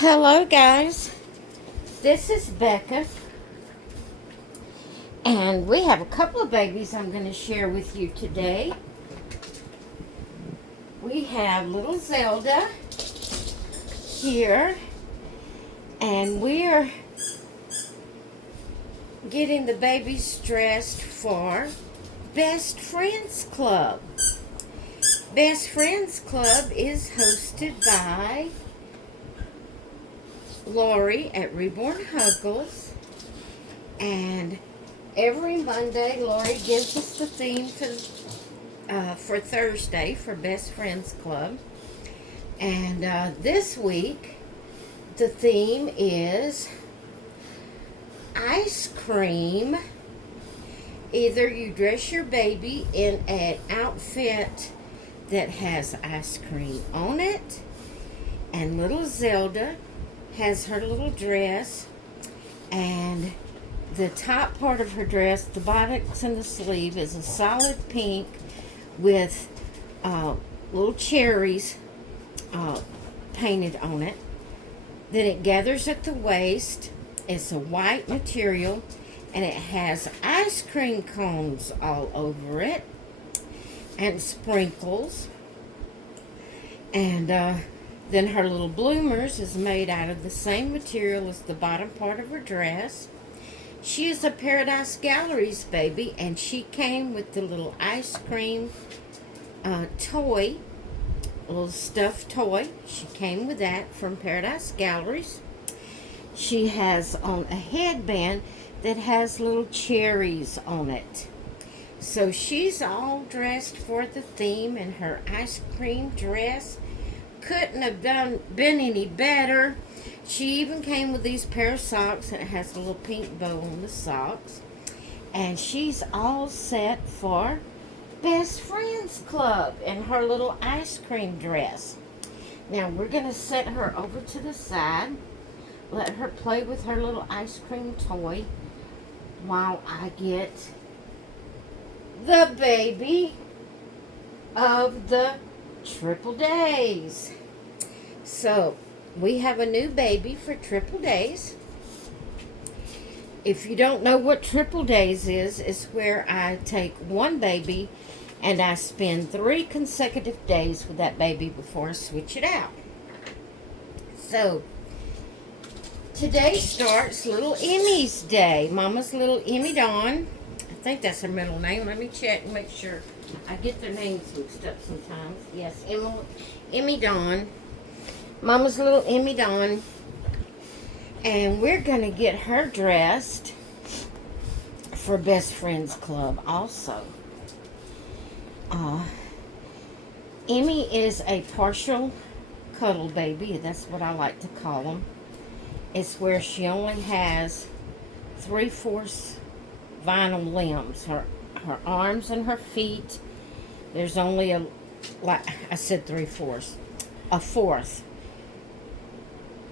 Hello, guys. This is Becca, and we have a couple of babies I'm going to share with you today. We have little Zelda here, and we're getting the babies dressed for Best Friends Club. Best Friends Club is hosted by Lori at Reborn Huggles, and every Monday Lori gives us the theme for Thursday for Best Friends Club, and this week the theme is ice cream. Either you dress your baby in an outfit that has ice cream on it, and little Zelda has her little dress, and the top part of her dress, the bottoms and the sleeve, is a solid pink with little cherries painted on it. Then it gathers at the waist. It's a white material, and it has ice cream cones all over it and sprinkles. And then her little bloomers is made out of the same material as the bottom part of her dress. She is a Paradise Galleries baby, and she came with the little ice cream toy, a little stuffed toy. She came with that from Paradise Galleries. She has on a headband that has little cherries on it. So she's all dressed for the theme in her ice cream dress. Couldn't have been any better. She even came with these pair of socks, and it has a little pink bow on the socks. And she's all set for Best Friends Club in her little ice cream dress. Now we're going to set her over to the side, let her play with her little ice cream toy while I get the baby of the Triple Days. So we have a new baby for Triple Days. If you don't know what Triple Days is, it's where I take one baby and I spend 3 consecutive days with that baby before I switch it out. So today starts little Emmy's day. Mama's little Emmy Dawn. I think that's her middle name. Let me check and make sure. I get their names mixed up sometimes. Yes, Emmy Dawn. Mama's little Emmy Dawn. And we're going to get her dressed for Best Friends Club also. Emmy is a partial cuddle baby. That's what I like to call them. It's where she only has 3/4 vinyl limbs. Her arms and her feet, there's only like I said 3/4, a fourth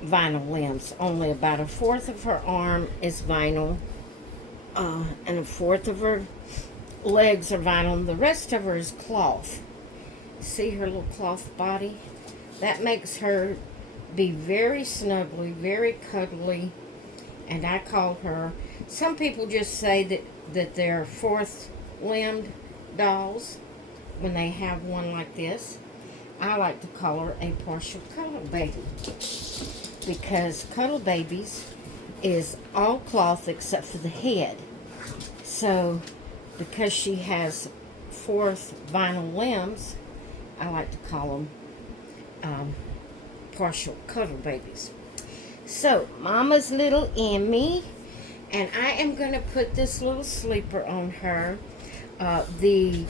vinyl limbs. Only about a fourth of her arm is vinyl, and a fourth of her legs are vinyl. The rest of her is cloth. See her little cloth body? That makes her be very snuggly, very cuddly, and I call her, some people just say that they're fourth limbed dolls when they have one like this. I like to call her a partial cuddle baby, because cuddle babies is all cloth except for the head. So because she has fourth vinyl limbs, I like to call them partial cuddle babies. So Mama's little Emmy, and I am going to put this little sleeper on her. The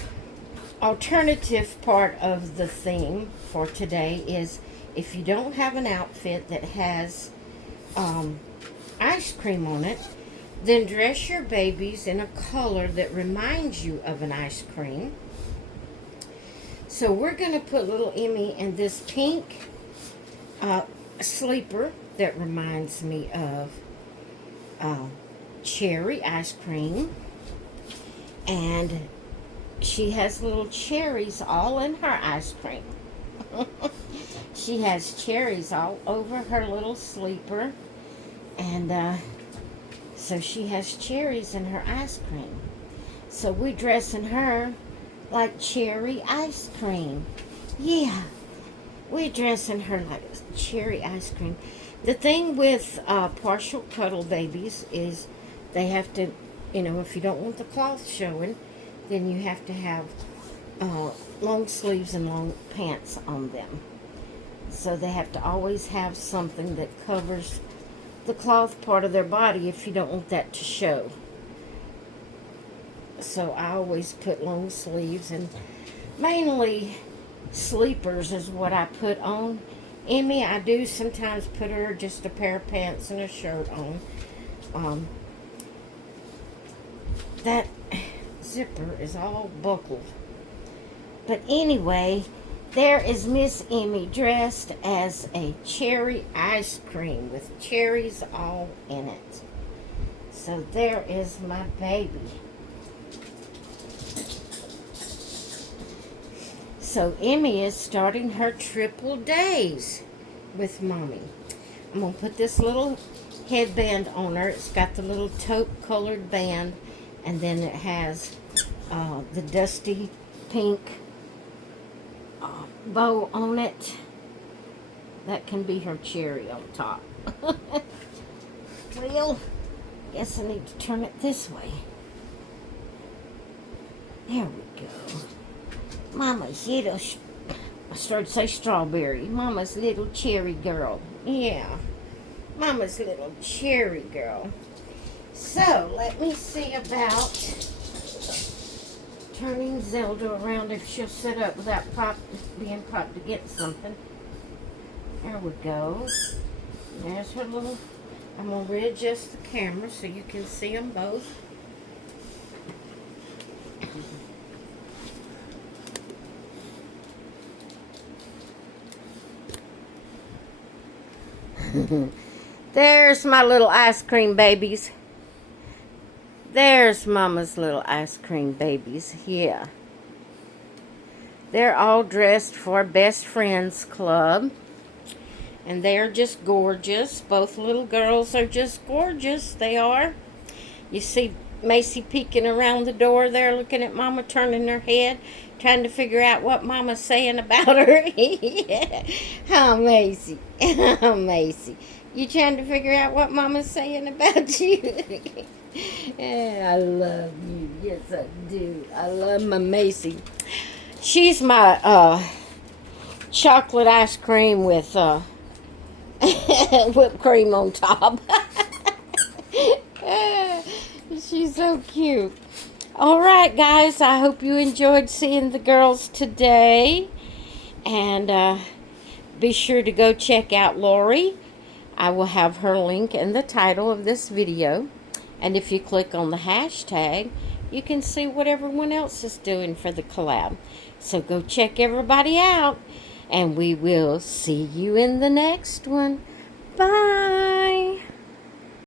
alternative part of the theme for today is, if you don't have an outfit that has ice cream on it, then dress your babies in a color that reminds you of an ice cream. So we're going to put little Emmy in this pink sleeper that reminds me of cherry ice cream, and she has little cherries all in her ice cream. She has cherries all over her little sleeper. And so she has cherries in her ice cream. So we're dressing her like cherry ice cream. Yeah, we're dressing her like cherry ice cream. The thing with partial cuddle babies is they have to, if you don't want the cloth showing, then you have to have long sleeves and long pants on them. So they have to always have something that covers the cloth part of their body if you don't want that to show. So I always put long sleeves, and mainly sleepers is what I put on. Emmy, I do sometimes put her just a pair of pants and a shirt on. That zipper is all buckled. But anyway, there is Miss Emmy dressed as a cherry ice cream with cherries all in it. So there is my baby. So Emmy is starting her triple days with Mommy. I'm going to put this little headband on her. It's got the little taupe colored band, and then it has the dusty pink bow on it. That can be her cherry on top. Well, guess I need to turn it this way. There we go. Mama's little, I started to say strawberry. Mama's little cherry girl. Yeah, Mama's little cherry girl. So, let me see about turning Zelda around if she'll sit up without being popped to get something. There we go. There's her little, I'm going to readjust the camera so you can see them both. There's my little ice cream babies. There's Mama's little ice cream babies. Yeah. They're all dressed for Best Friends Club. And they're just gorgeous. Both little girls are just gorgeous. They are. You see Macy peeking around the door there, looking at Mama, turning her head, trying to figure out what Mama's saying about her. Yeah. Oh, Macy. Oh, Macy. You trying to figure out what Mama's saying about you? Yeah, I love you. Yes, I do. I love my Macy. She's my chocolate ice cream with whipped cream on top. She's so cute. All right, guys. I hope you enjoyed seeing the girls today. And be sure to go check out Lori. I will have her link in the title of this video. And if you click on the hashtag, you can see what everyone else is doing for the collab. So go check everybody out. And we will see you in the next one. Bye.